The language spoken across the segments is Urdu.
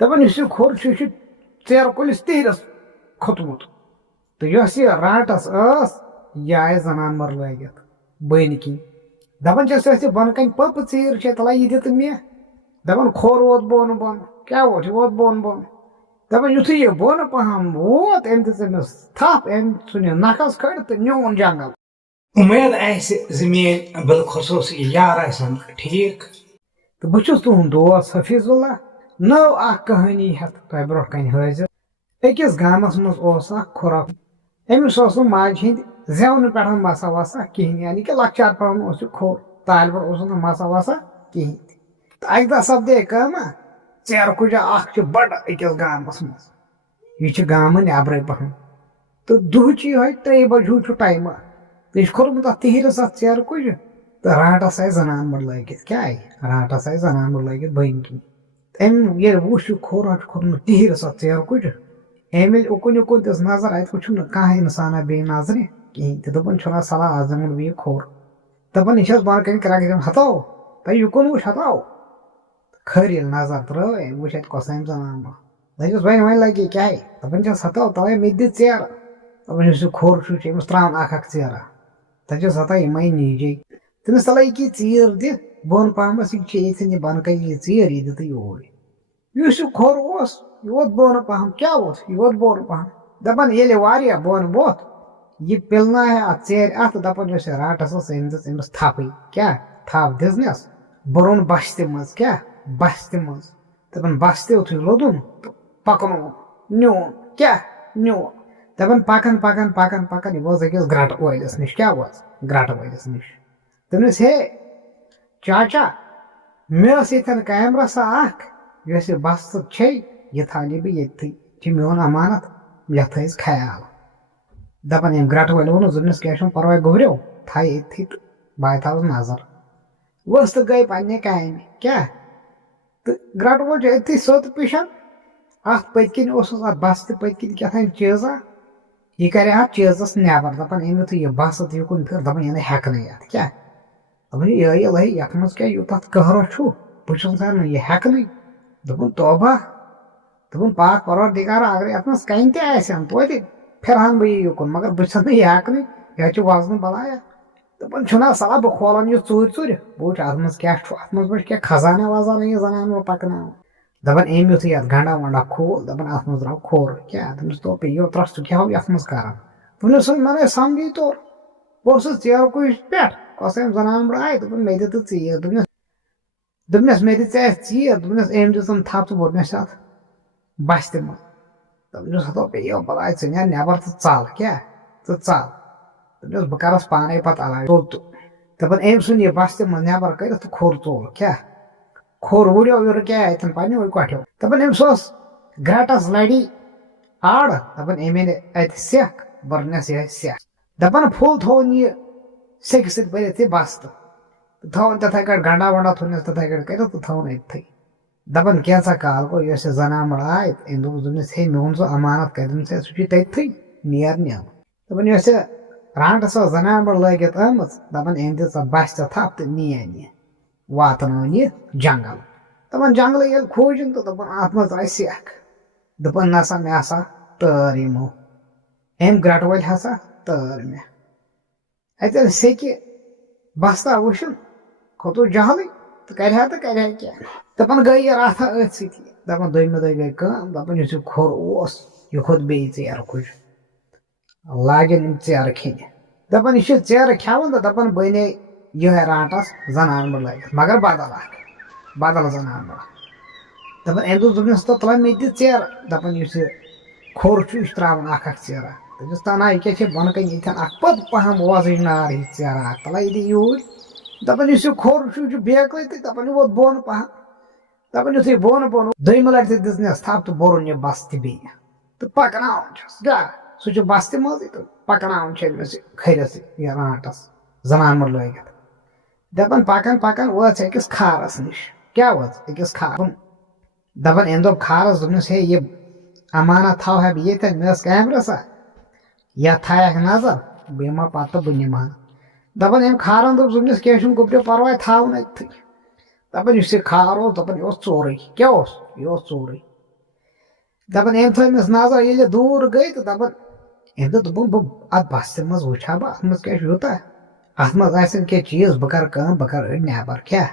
دپان یُس یہِ کھوٚر چھُ یہِ چھُ ژیرٕ کُلِس تیٖرَس کھوٚتمُت تہٕ یۄس یہِ رانٛٹَس ٲس یہِ آیہِ زنان مٔر لٲگِتھ بٔنۍ کِنۍ دپان چھَس یۄس یہِ بۄنہٕ کَنہِ پٔپہٕ ژیٖر چھےٚ تَلا یہِ دِ تہٕ مےٚ دپان کھوٚر ووت بۄن بۄن کیٛاہ ووت یہِ ووت بۄن بۄن دپان یُتھُے یہِ بۄنہٕ پہم ووت أمۍ دِژ أمِس تھپھ أمۍ ژھُن یہِ نکھس کھٔڑ تہٕ نیوٗن جنگل. اُمید آسہِ زِ میٲنۍ بالخصوٗص یار آسن ٹھیٖک تہٕ بہٕ چھُس تُہُنٛد دوس حفیظ اللہ نٔو اکھ کہانی ہٮ۪تھ تۄہہِ برونٛٹھ کَنہِ حٲضِر. أکِس گامس منٛز اوس اکھ کھُرا أمِس اوس نہٕ ماجہِ ہٕنٛدۍ زٮ۪ونہٕ پٮ۪ٹھ مسا وسا کِہینۍ یعنی کہِ لۄکچار پٮ۪ٹھ اوس یہِ کھوٚر تالہِ پٮ۪ٹھ اوسُس نہٕ مسا وسا کِہینۍ تہٕ اکہِ دۄہ سپدے کٲمہ ژیرٕ کُجا اکھ چھِ بڑٕ أکِس گامس منٛز یہِ چھِ گامہٕ نٮ۪برٕے پہم تہٕ دُہٕچ یِہوے 3 بجے ہیوٗ چھُ ٹایمہ تہٕ یہِ چھُ کھوٚرمُت اتھ تیٖرس اتھ ژیرٕ کُجہِ تہٕ رانٛٹس آیہِ زنان مٔر لٲگِتھ کیٛاہ آیہِ رانٛٹس آیہِ زنان مٔر لٲگِتھ بٔنۍ کِنۍ أمۍ ییٚلہِ وُچھ یہِ کھوٚر چھُ کھوٚتمُت تیٖرس اتھ ژیرٕ کُجہِ أمۍ ییٚلہِ اُکُن یِکُن دِژ نظر اَتہِ وٕچھُن نہٕ کانٛہہ اِنسانا بیٚیہِ نظرِ کِہینۍ تہٕ دوٚپُن چھُنا صلاح آز دِمہٕ بہٕ یہِ کھوٚر دپان یہِ چھس بۄنہٕ کَنہِ کرٛٮ۪کھ دِوان ہتو تۄہہِ یِکُن وٕچھ ہتو کھٔر ییٚلہِ نظر ترٲو أمۍ وٕچھ اَتہِ کۄسہٕ زنان مٔر دٔپِس وۄنۍ لگہِ کیٛاہ دپان چھس ہتو تَوے مےٚ تہِ دِ ژیرٕ دپان یُس یہِ کھوٚر چھُ یہِ چھُ أمِس تراوان اکھ ژیرا دپس ہتا یِمے نیٖجے تٔمِس تَلے یہِ کہِ ژیٖر دِ بۄن پہمس یہِ چھِ ییٚتھٮ۪ن یہِ بۄنہٕ کَنہِ یہِ ژیٖر یہِ دِ تہٕ یوٗرۍ یُس یہِ کھوٚر اوس یہِ ووت بۄن پہم کیٛاہ ووت یہِ ووت بۄن پہم دپان ییٚلہِ واریاہ بۄن ووت یہِ پِلنایہِ اتھ ژیرِ اتھ دپان یۄس یہِ رانٛٹس ٲس أمۍ دِژ أمِس تھپھٕے کیٛاہ تھپھ دِژنس بوٚرُن بستہِ منٛز کیٛاہ بستہِ منٛز دپان بستہِ یِتھُے لوٚدُن تہٕ پکنوُن نیوٗن کیٛاہ نیوٗن دپان پکان پکان پکان پکان یہِ وٲژ أکِس گرٹہٕ وٲلِس نِش کیٛاہ وٲژ گرٹہٕ وٲلِس نِش دوٚپنس ہے چاچا مےٚ ٲس ییٚتھٮ۪ن کامہِ رژھا اکھ یۄس یہِ بستہٕ چھے یہِ تھاونہِ بہٕ ییٚتھٕے یہِ چھِ میون امانت یتھ تھٲیِس خیال دپان أمۍ گرٹہٕ وٲلۍ ووٚنُس دوٚپنس کینٛہہ چھُنہٕ پرواے گوٚبریو تھایہِ ییٚتھٕے تہٕ بہٕ تھاوس نظر ؤژھ تہٕ گٔے پننہِ کامہِ کیٛاہ تہٕ گرٹہٕ وول چھُ أتھی سوٚت پِشان اتھ پٔتۍ کِنۍ اوسُس اتھ بستہِ پٔتۍ کِنۍ کیٛاہتام چیٖزا یہِ کرِ اتھ چیٖزس نیبر دپان أمۍ یُتھُے یہِ بست یِکُن پھِر دپان یہِ نہٕ ہٮ۪کنٕے اتھ کیٛاہ دپان یہِ یتھ منٛز کیٛاہ یوٗتاہ قہرا چھُ بہٕ چھُس نہٕ یہِ ہٮ۪کنٕے دوٚپُن توبہ دوٚپُن پاک پروردِگارا اگرے اتھ منٛز کنہِ تہِ آسن توتہِ پھِرہن بہٕ یہِ یُکُن مگر بہٕ چھُس نہٕ یہِ ہٮ۪کنٕے یہِ چھُ وزنہٕ بلایا دپان چھُنا صلاح بہٕ کھولان یہِ ژوٗرِ ژوٗرِ بہٕ وٕچھِ اتھ منٛز کیٛاہ چھُ اتھ منٛز کیٛاہ خزانہ وزانہ یہِ زنان مےٚ پکناوان دپان أمۍ یُتھُے اتھ گنڈا ونڈا کھوٗل دپان اتھ منٛز درٛاو کھوٚر کیٛاہ دوٚپنس تو پیٚیو ترٛٹھ ژٕ کیٛاہ یتھ منٛز کران دوٚپنس مےٚ سمجھی توٚر بہٕ اوسُس ژیرٕ کُجہِ پٮ۪ٹھ کۄسہٕ زنان مٔر آیہِ دوٚپُن مےٚ دِ تہٕ ژیٖر دوٚپنس مےٚ دِ ژےٚ اَتھ ژیٖر دوٚپنس أمۍ دِژٕن تھپھ تہٕ ووٚرنس اتھ بستہِ منٛز دوٚپنس ہتو پیٚیو بلاے ژٕ نیر نٮ۪بر تہٕ ژل کیٛاہ ژٕ ژل دوٚپنس بہٕ کرس پانے پتہٕ علاج تُل تہٕ دپان أمۍ ژھُن یہِ بستہِ منٛز نٮ۪بر کٔرِتھ تہٕ کھوٚر ژوٚل کیٛاہ کھوٚر وُڑیو یہِ رُکیٛاے اتٮ۪ن پننیو کۄٹھیو دپان أمِس اوس گرٹس لڑی آڑٕ دپان أمۍ أنۍ اتہِ سٮ۪کھ بٔرنس یِہے سٮ۪کھ دپان پھُل تھووُن یہِ سٮ۪کہِ سۭتۍ بٔرِتھ یہِ بستہٕ تہٕ تھووُن تِتھے کٲٹھۍ گنڈا ونڈا تھوونس تِتھے کٲٹھۍ کٔرِتھ تہٕ تھووُن أتتھٕے دپان کینٛژھا کال گوٚو یۄس یہِ زنان مٔر آیہِ تہٕ أمۍ دوٚپنس ہے مےٚ ووٚن سُہ امانت کتٮ۪ن ژےٚ سُہ چھُے تٔتھٕے نیر نیر دپان یۄس یہِ رانٛٹس ٲس زنان مٔر لٲگِتھ ٲمٕژ دپان أمۍ دِژ اتھ بستہِ تھپھ تہٕ نِیَن یہِ واتنٲوٕن یہِ جنگل دپان جنگلہٕ ییٚلہِ کھوٗجِن تہٕ دپان اتھ منٛز درٛاے سٮ۪کھ دپان نسا مےٚ ہسا تٲر یِمو أمۍ گرٹہٕ وٲلۍ ہسا تٲر مےٚ اتہِ ییٚلہِ سٮ۪کہِ بستا وٕچھُن کھوٚتُس جہلٕے تہٕ کرِہا کیٛاہ دپان گٔے یہِ راتھا أتھۍ سۭتی دپان دوٚیمہِ دۄہہِ گٔے کٲم دپان یُس یہِ کھوٚر اوس یہِ کھوٚت بیٚیہِ ژیرٕ کُجہِ لاگن یِم ژیرٕ کھٮ۪نہِ دپان یہِ چھُ ژیرٕ کھٮ۪وان تہٕ دپان بنے یِہوے رانٛٹس زنان مٔر لٲگِتھ مگر بدل زنان مٔر دپان أمۍ دوٚپنس تو تُل مےٚ تہِ دِ ژیرٕ دپان یُس یہِ کھوٚر چھُ یہِ چھُ تراوان اکھ ژیرا دوٚپنس تنا یہِ کیٛاہ چھِ بۄنہٕ کَنہِ ییٚتھٮ۪ن اکھ پٔت پہم وۄزٕج نار ہِش ژیرا اکھ تَلا یہِ دِ یوٗرۍ دپان یُس یہِ کھوٚر چھُ یہِ چھُ بیکٕے تہٕ دپان یہِ ووت بۄن پہم دپان یُتھُے بۄن دوٚیمہِ لٹہِ تہِ دِژنس تھپھ تہٕ بوٚرُن یہِ بستہٕ بیٚیہِ تہٕ پکناوان چھُس کیٛاہ سُہ چھُ بستہِ منٛزٕے تہٕ پکناوان چھِ أمِس یہِ کھٔرِتھ یہِ رانٛٹس زنان مٔر لٲگِتھ دپان پکان پکان وٲژ أکِس کھارس نِش کیٛاہ وٲژ أکِس کھارن دپان أمۍ دوٚپ کھارس دوٚپنس ہے یہِ امانت تھاوہا بہٕ ییٚتٮ۪ن مےٚ ٲس کامہِ رژھا یتھ تھایکھ نظر بہٕ یِمہٕ ہا پتہٕ بہٕ نِمہٕ ہا دپان أمۍ کھارن دوٚپ دوٚپنس کینٛہہ چھُنہٕ گوٚبریو پرواے تھاوُن أتتھٕے دپان یُس یہِ کھار اوس دپان یہِ اوس ژوٚرُے کیٛاہ اوس یہِ اوس ژوٚرُے دپان أمۍ تھٲو أمِس نظر ییٚلہِ دوٗر گٔے تہٕ دپان أمۍ دوٚپ بہٕ اَتھ بستہِ منٛز وٕچھا بہٕ اَتھ منٛز کیٛاہ چھُ یوٗتاہ اَتھ منٛز آسن کینٛہہ چیٖز بہٕ کَرٕ کٲم بہٕ کَرٕ أڑۍ نٮ۪بر کیٛاہ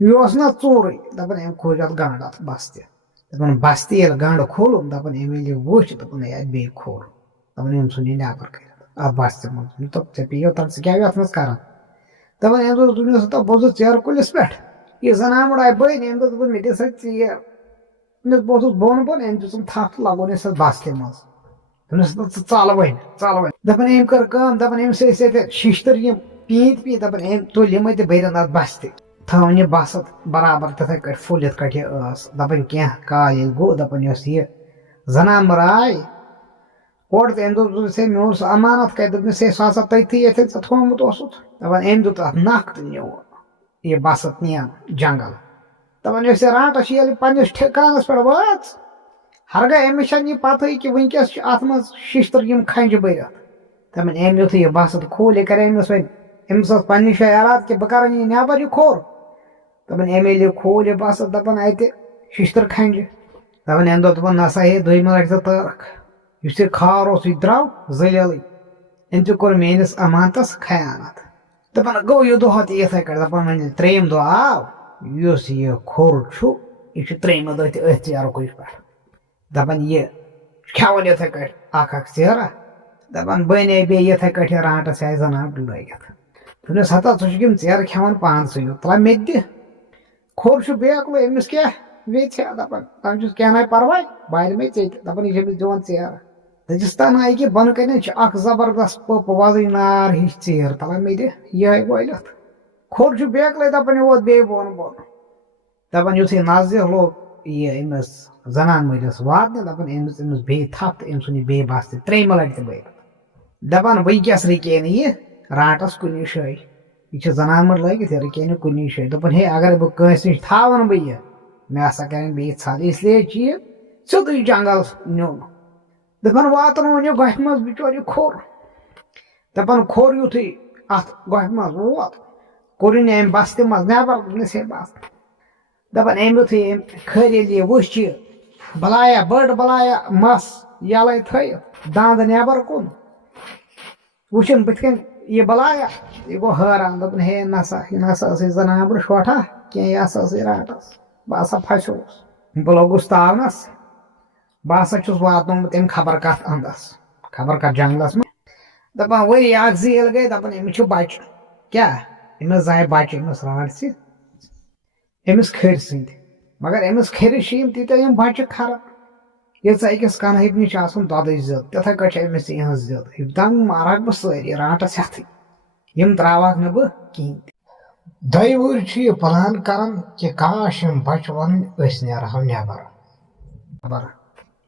یہِ اوس نہ ژوٗرٕے دپان أمۍ کھوٗج اَتھ گنٛڈ اَتھ بستہِ دپان بستہِ ییٚلہِ گنٛڈ کھوٗلُن دپان أمۍ ییٚلہِ یہِ وٕچھ دپان ہے اَتہِ بیٚیہِ کھوٚل دپان أمۍ ژھُن یہِ نٮ۪بر کٔرِتھ اَتھ بستہِ منٛز دوٚپ ژےٚ پیٚیو تَتھ ژٕ کیٛاہ اَتھ منٛز کران دپان أمۍ دوٚپ دوٚپنَس ہتا بہٕ اوسُس ژیرٕ کُلِس پٮ۪ٹھ یہِ زنان آیہِ بٔنۍ أمۍ دوٚپ مےٚ دِ سا ژیر بہٕ اوسُس بۄن أمۍ دِژٕم تھپھ تہٕ لگوٚن أسۍ اَتھ بستہِ منٛز دوٚپنَس ژٕ ژَل وۄنۍ دپان أمۍ کٔر کٲم دپان أمِس ٲسۍ ییٚتہِ شیشتٕر یِم پیٖنتۍ دپان أمۍ تُلۍ یِمے تہٕ بٔرِن اَتھ بستہِ تھاوُن یہِ بست برابر تِتھٕے کٲٹھۍ فُل یِتھ کٲٹھۍ یہِ ٲس دپان کینٛہہ کال ییٚلہِ گوٚو دپان یۄس یہِ زنان مٔر آے اورٕ تہٕ أمۍ دوٚپ ہے مےٚ اوس امانت کَتہِ دوٚپنَس ہے سُہ ہسا تٔتھی ییٚتٮ۪ن ژےٚ تھوٚومُت اوسُتھ دپان أمۍ دیُت اَتھ نکھ تہٕ نیوٗ یہِ بست نِیَن جنگل دپان یۄس یہِ رانٛٹس چھِ ییٚلہِ پننِس ٹھِکانس پٮ۪ٹھ وٲژ ہرگاہ أمِس چھنہٕ یہِ پتہٕے کہِ وٕنکیٚس چھِ اَتھ منٛز شیشتٕر یِم کھنجہِ بٔرِتھ دپان أمۍ یُتھُے یہِ بست کھوٗل یہِ کرِ أمِس وۄنۍ أمِس ٲس پننہِ جایہِ اراد کہِ بہٕ کرن یہِ نٮ۪بر یہِ کھوٚر دپان أمۍ ییٚلہِ یہِ کھوٗل یہِ بست دپان اَتہِ شیشتٕر کھنجہِ دپان أمۍ دوٚپ دپان نسا ہے دوٚیمہِ لٹہِ ژٕ تٲرکھ یُس یہِ کھار اوس یہِ درٛاو زٔلیلٕے أمۍ تہِ کوٚر میٲنِس امانتس خیانت دپان گوٚو یہِ دۄہ تہِ یِتھٕے کٲٹھۍ دپان وۄنۍ ییٚلہِ ترٛیٚیِم دۄہ آو یُس یہِ کھوٚر چھُ یہِ چھُ ترٛیٚیِمہِ دۄہ تہِ أتھۍ ژیرٕ کُجہِ پٮ۪ٹھ دپان یہِ کھٮ۪وان یِتھٕے کٲٹھۍ اکھ ژیرٕ دپان بنے بیٚیہِ یِتھٕے کٲٹھۍ یہِ رانٛٹس آیہِ زنان لٲگِتھ دوٚپنس ہتا ژٕ چھُکھ یِم ژیرٕ کھٮ۪وان پانسٕے یوت ترٛا مےٚ تہِ دِ کھوٚر چھُ بیکلٕے أمِس کیٛاہ ویژھِ ہا دپان دپان چھُس کینٛہہ ناے پرواے بالہِ مےٚ ژےٚ تہِ دپان یہِ چھِ أمِس دِوان ژیرٕ دٔجِستان آیہِ کہِ بۄنہٕ کَنٮ۪تھ چھِ اکھ زبردست پٔپ وۄزٕج نار ہِش ژیٖر دپان مےٚ دِ یِہے وٲلِتھ کھوٚر چھُ بیکلٕے دپان یہِ ووت بیٚیہِ بۄن دپان یُتھُے نزدیٖک لوگ یہِ أمِس زنان مٲلِس واتنہِ دپان أمِس بیٚیہِ تھپھ تہٕ أمۍ ژھُن یہِ بیٚیہِ بستہِ ترٛیٚیِمہِ لٹہِ تہِ بٔرِتھ دپان وٕنکیٚس رُکے نہٕ یہِ رانٛٹس کُنی جایہِ یہِ چھِ زنان مٔر لٲگِتھ یہِ رُکے نہٕ کُنی جایہِ دوٚپُن ہے اگر بہٕ کٲنٛسہِ نِش تھاون بہٕ یہِ مےٚ ہسا کرن بیٚیہِ ژھل اسلیے چھِ یہِ سیوٚدُے جنگل نیُن دپان واتنووُن یہِ گۄپھِ منٛز بِچور یہِ کھوٚر دپان کھوٚر یُتھُے اتھ گۄپھِ منٛز ووت کوٚرُن أمۍ بستہِ منٛز نٮ۪بر دوٚپنس ہے بس دپان أمۍ یُتھُے أمۍ کھٔر ییٚلہِ یہِ وٕچھ یہِ بلایا بٔڑ بلایا مس یَلے تھٲیِتھ دند نٮ۪بر کُن وٕچھُن بٕتھِ کَنۍ یہِ بلایا یہِ گوٚو حٲران دوٚپُن ہے نسا یہِ نسا ٲسٕے زنان مٔر شوٹھا کینٛہہ یہِ ہسا ٲسٕے رانٛٹس بہٕ ہسا پھسیوس بہٕ لوٚگُس تاونس بہٕ ہسا چھُس واتنومُت أمۍ خبر کتھ انٛدس خبر کتھ جنگلس منٛز دپان ؤری اکھ زٕ ییٚلہِ گٔے دپان أمِس چھُ بچہِ کیٛاہ أمِس زاے بچہِ أمِس رانٛٹسہِ أمِس کھٔرۍ سٕنٛدۍ مگر أمِس کھٔرِس چھِ یِم تیٖتیاہ یِم بچہِ کھران ییٖژاہ أکِس کنہٕ نِش آسان دۄدٕچ زِد تِتھٕے کٲٹھۍ چھِ أمِس یِہٕنٛز زِد دنٛگ مارہکھ بہٕ سٲری رانٛٹس ہٮ۪تھٕے یِم تراوہکھ نہٕ بہٕ کِہینۍ تہِ دۄیہِ وٕہٕرۍ چھِ یہِ پلان کران کہِ کاش یِم بچہٕ وَنٕنۍ أسۍ نیرہو نٮ۪بر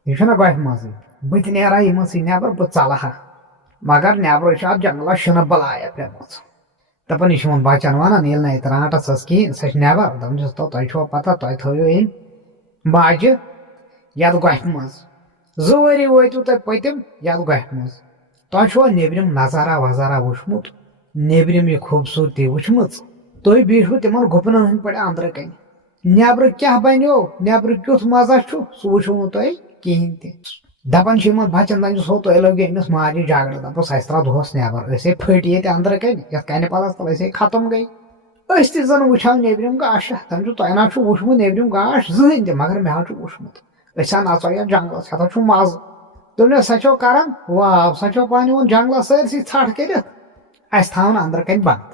یہِ چھُنہ گۄپھِ منٛزٕے بہٕ تہِ نیرہا یِمن سۭتۍ نٮ۪بر بہٕ ژلہٕ ہا مگر نٮ۪برٕ چھِ اتھ جنگلس شِنہٕ بلایا پیمٕژ دپان یہِ چھُ یِمن بچن ونان ییٚلہِ نہٕ اَتہِ رانٛٹس ٲس کِہینۍ سۄ چھِ نٮ۪بر دپان چھُس تۄہہِ چھُوا پتہ تۄہہِ تھٲیو أمۍ باجہِ یتھ گۄپھِ منٛز 2 ؤری وٲتِو تۄہہِ پٔتِم یتھ گۄپھِ منٛز تۄہہِ چھُوا نیبرِم نظارا وظارا وٕچھمُت نیبرِم یہِ خوٗبصوٗرتی وٕچھمٕژ تُہۍ بیٖٹھوٕ تِمن گُپنن ہٕنٛدۍ پٲٹھۍ أنٛدرٕ کنہِ نٮ۪برٕ کیٛاہ بنیو نٮ۪برٕ کیُتھ مزہ چھُ سُہ وٕچھو نہٕ تۄہہِ کِہینۍ تہِ دپان چھِ یِمن بچن دپان چھُس ہو تۄہہِ لٲگِو أمِس ماجہِ جگڑٕ دپوس اَسہِ ترٛاو دۄہس نٮ۪بر أسۍ ہے پھٔٹۍ ییٚتہِ أنٛدرٕ کنہِ یتھ کنہِ پلس تل أسۍ ہے ختم گٔے أسۍ تہِ زن وٕچھو نیبرِم گاشا دپان چھُ تۄہہِ نہ چھُ وٕچھمُت نیبرِم گاش زٕہٕنۍ تہِ مگر مےٚ حظ چھُ وٕچھمُت أسۍ ہا نژو یتھ جنگلس یتھ حظ چھُ مزٕ دوٚپنس سۄ چھو کران واو سۄ چھو پانہٕ یِوان جنگلس سٲرسٕے ژھٹھ کٔرِتھ اَسہِ تھاوُن أنٛدرٕ کنہِ بنٛد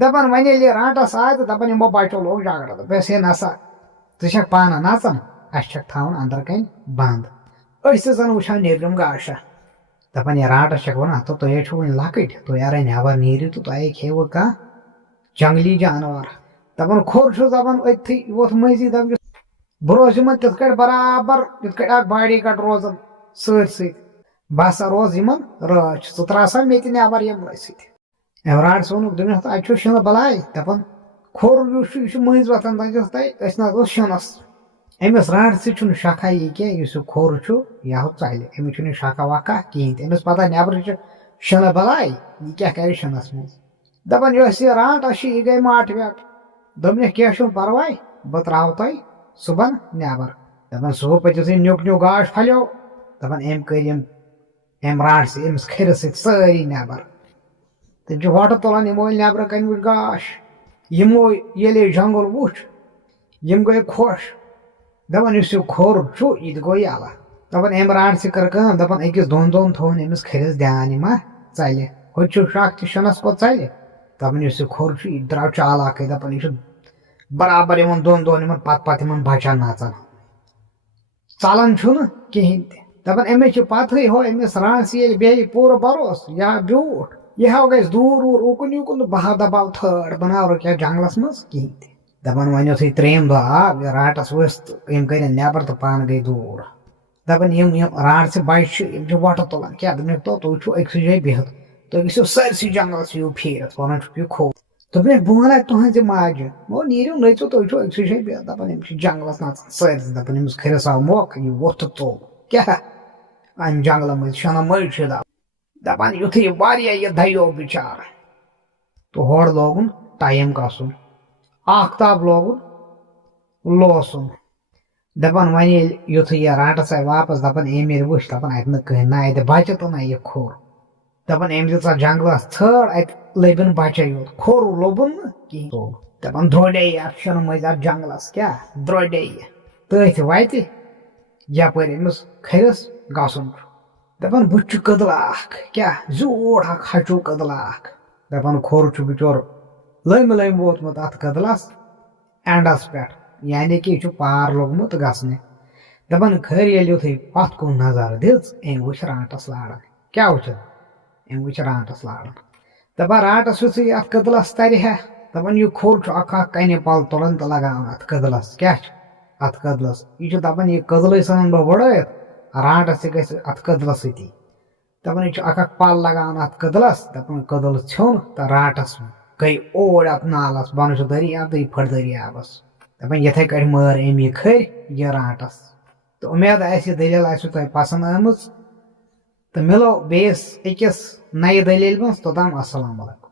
دپان وۄنۍ ییٚلہِ یہِ رانٛٹس آے تہٕ دپان یِمو بچو لوگ جگڑٕ دوٚپُس ہے نسا ژٕ چھکھ پانہٕ نژان اَسہِ چھکھ تھاوُن أنٛدرٕ کنہِ بنٛد أسۍ تہِ زن وٕچھو نیبرِم گاشا دپان یہِ رانٛٹس چھکھ ونان تہٕ تُہۍ ہے چھِو وُنہِ لۄکٕٹۍ تُہۍ اگرے نٮ۪بر نیٖرِو تہٕ تۄہے کھیٚیوٕ کانٛہہ جنگلی جانور دپان کھوٚر چھُس دپان أتتھٕے ووٚتھ مٔنٛزی دپان بہٕ روزٕ یِمن تِتھ کٲٹھۍ برابر یِتھ کٲٹھۍ اکھ باڈی گاڈ روزان سۭتۍ بہٕ ہسا روز یِمن رٲچھ ژٕ ترٛاوسا مےٚ تہِ نٮ۪بر یِمنٕے سۭتۍ أمۍ رانٛٹس ووٚنُکھ دوٚپنس اَتہِ چھُ شِنہٕ بلاے دپان کھوٚر یُس چھُ یہِ چھُ مٔنٛزۍ وۄتھان دپان چھِس تۄہہِ أسۍ نہ اوس شِنس أمِس رانٛٹسٕے چھُنہٕ شکھا یہِ کینٛہہ یُس یہِ کھوٚر چھُ یہِ ہُہ ژلہِ أمِس چھُنہٕ یہِ شکھا وکھا کِہینۍ تہِ أمِس پتہ نٮ۪برٕ چھِ شِنہٕ بلاے یہِ کیٛاہ کرِ شِنس منٛز دپان یۄس یہِ رانٛٹس چھِ یہِ گٔے ماٹویٹ دوٚپنکھ کینٛہہ چھُنہٕ پرواے بہٕ ترٛاوٕ تۄہہِ صُبحن نٮ۪بر دپان سُہ پٔتِس نیُک نیُک گاش پھلیو دپان أمۍ کٔرۍ أمۍ راٹھ سۭتۍ أمِس کھٔرِس سۭتۍ سٲری نٮ۪بر تِم چھِ وۄٹہٕ تُلان یِمو ییٚلہِ نٮ۪برٕ کَنہِ وٕچھ گاش یِمو ییٚلہِ یہِ جنگل وٕچھ یِم گٔے خۄش دپان یُس یہِ کھوٚر چھُ یہِ تہِ گوٚو یَلہٕ دپان أمۍ راٹھ سۭتۍ کٔر کٲم دپان أکِس دۄن دۄہن تھوٚوُن أمِس کھٔرِس دیان یہِ ما ژَلہِ ہوٚتہِ چھُ شک تہِ شِنس کوٚت ژَلہِ دپان یُس یہِ کھوٚر چھُ یہِ درٛاو چالاکٕے دپان یہِ چھُ برابر یِمن دۄن دۄہن یِمن پتہٕ یِمن بچن نژان ژلان چھُنہٕ کِہینۍ تہِ دپان أمِس چھِ پتہٕے ہو أمِس رانٛسہِ ییٚلہِ بیٚیہِ پوٗرٕ بروسہٕ یا بیوٗٹھ یہِ ہاو گژھِ دوٗر ووٗر اُکُن یُکُن تہٕ بہٕ ہا دباو تھٲڑ بہٕ ناو رُکیا جنگلس منٛز کِہینۍ تہِ دپان وۄنۍ یُتھُے ترٛیٚیِم دۄہ آو یہِ راٹس ؤژھ تہٕ أمۍ کٔرِنۍ نٮ۪بر تہٕ پانہٕ گٔے دوٗر دپان یِم رانٛٹسہِ بچہِ چھِ یِم چھِ وۄٹہٕ تُلان کیٛاہ دوٚپمَکھ تو تُہۍ چھِو أکسٕے جایہِ بِہِتھ تُہۍ گٔژھِو سٲرسٕے جنگلس یِیِو پھیٖرِتھ ونان چھُکھ یہِ کھوٚت دوٚپمَکھ بہٕ وَناے تُہنٛزِ ماجہِ مو نیٖرِو نٔژِو تُہۍ چھِو أکسٕے جایہِ بِہِتھ دپان یِم چھِ جنگلس نژان سٲرسٕے دپان أمِس کھٔرِس آو موقعہٕ یہِ ووٚتھ تہٕ ژوٚل کیٛاہ امہِ جنگلہٕ مٔنٛزۍ شۄنٛگان مٔنٛزۍ چھِ دپان یُتھُے یہِ واریاہ یہِ دَیو بِچارٕ تہٕ ہورٕ لوگُن ٹایم گژھُن آختاب لوگُن لوسُن دپان وۄنۍ ییٚلہِ یُتھُے یہِ رانٛٹس آیہِ واپس دپان أمۍ ییٚلہِ وٕچھ دپان اَتہِ نہٕ کٕہٕنۍ نہ اَتہِ بچہِ تہٕ نہ یہِ کھوٚر دپان أمۍ دِژ اتھ جنگلس ژھٲڑ اَتہِ لٔبِن بچے یوت کھوٚر لوٚبُن نہٕ کِہینۍ دپان درٛوڈے اتھ شِنہٕ مٔنٛزۍ اتھ جنگلس کیٛاہ درٛوڈے یہِ تٔتھۍ وتہِ یپٲرۍ أمِس کھٔرِس گژھُن چھُ دپان بُتھِ چھُ کٔدلہٕ اکھ کیٛاہ زیوٗٹھ اکھ ہچوٗ کٔدلہٕ اکھ دپان کھوٚر چھُ بِچور لٔمۍ لٔمۍ ووتمُت اتھ کٔدلس اینڈس پٮ۪ٹھ یعنی کہِ یہِ چھُ پار لوٚگمُت گژھنہِ دپان کھٔرۍ ییٚلہِ یُتھُے پتھ کُن نظر دِژ أمۍ وٕچھ رانٛٹس لاران کیٛاہ وٕچھُن أمۍ وٕچھ رانٛٹس لاران دپان رانٛٹس یُتھُے اتھ کٔدلس ترِ ہا دپان یہِ کھوٚر چھُ اکھ اکھ کنہِ پل تُلان تہٕ لگاوان اتھ کٔدلس کیٛاہ چھُ اتھ کٔدلس یہِ چھُ دپان یہِ کٔدلٕے ژھٕنن بہٕ وٕڑٲیِتھ رانٛٹس تہِ گژھِ اتھ کٔدلس سۭتی دپان یہِ چھُ اکھ اکھ پل لگاوان اتھ کٔدلس دپان کٔدل ژھیوٚن تہٕ رانٛٹس گٔے اوڑ اتھ نالس بۄنہٕ چھُ دٔریاب تہٕ یہِ پھٕٹ دٔریابس دپان یِتھے کٲٹھۍ مٲر أمۍ یہِ کھٔرۍ یہِ رانٛٹس تہٕ اُمید آسہِ یہِ دٔلیٖل آسوٕ تۄہہِ پسنٛد آمٕژ تہٕ مِلو بیٚیِس أکِس نَیہِ دٔلیٖلہِ منٛز توٚتام اسلام علیکُم